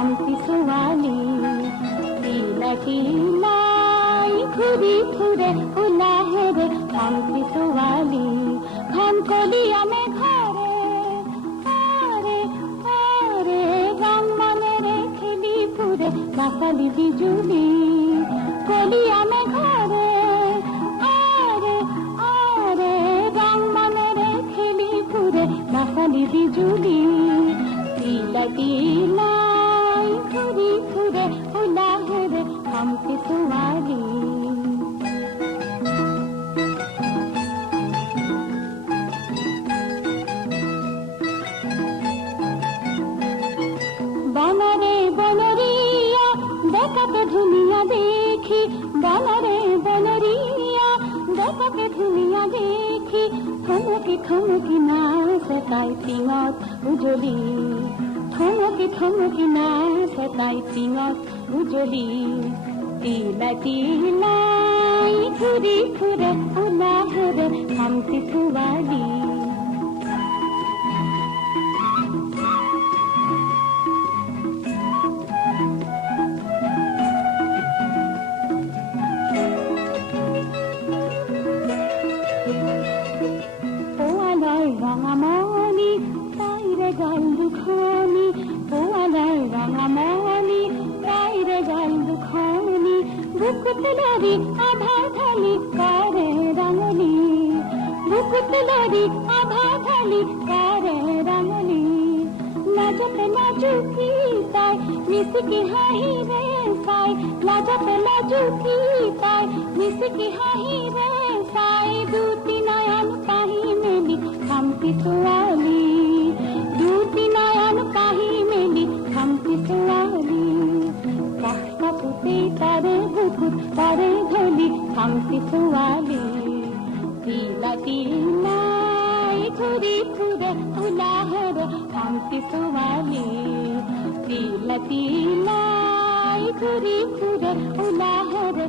खामती सुवाली टीला टीलाई घुरी घुरे उलाहे रे खामती सुवाली घन कलिया में घरे आरे आरे गाम मने रे खेली पुरे कासाली बिजुली कलिया में घरे आरे आरे गाम मने रे खेली पुरे कासाली बिजुली टीला टीलाई घुरी घुरे उलाहे रे खामती सुवाली बनरे बनरिया देखते दुनिया देखी बनरे बनरिया देखते दुनिया देखी थमकी थमकी नाच ताई सिंगत उजली थमकी थमकी नाच ताई सिंगत उजली टीला टीलाई घुरी घुरे उलाहे रे खामती सुवाली রাঙামণি তাইরে গাল দুখানি পোয়ালার রাঙামণি তাইরে গাল দুখানি বুকুতলারি আধা ঢালি কারে রাঙলি বুকুতলারি আধা ঢালি কারে রাঙলি লাজতে লাজুকি তাই মিসকি হাহি রে সাই লাজতে লাজুকি তাই মিসকি হাহি রে সাই দুটি নয়ন পাহি মেলি খামতি সুয়ালি দুটি নয়ন পাহি মেলি খামতি সুয়ালি কাহা পুতে তারে বুকুত তারে ধলি খামতি সুয়ালি टीला टीलाई घुरी घुरे उलाहे रे खामती सुवाली टीला टीलाई घुरी घुरे उलाहे रे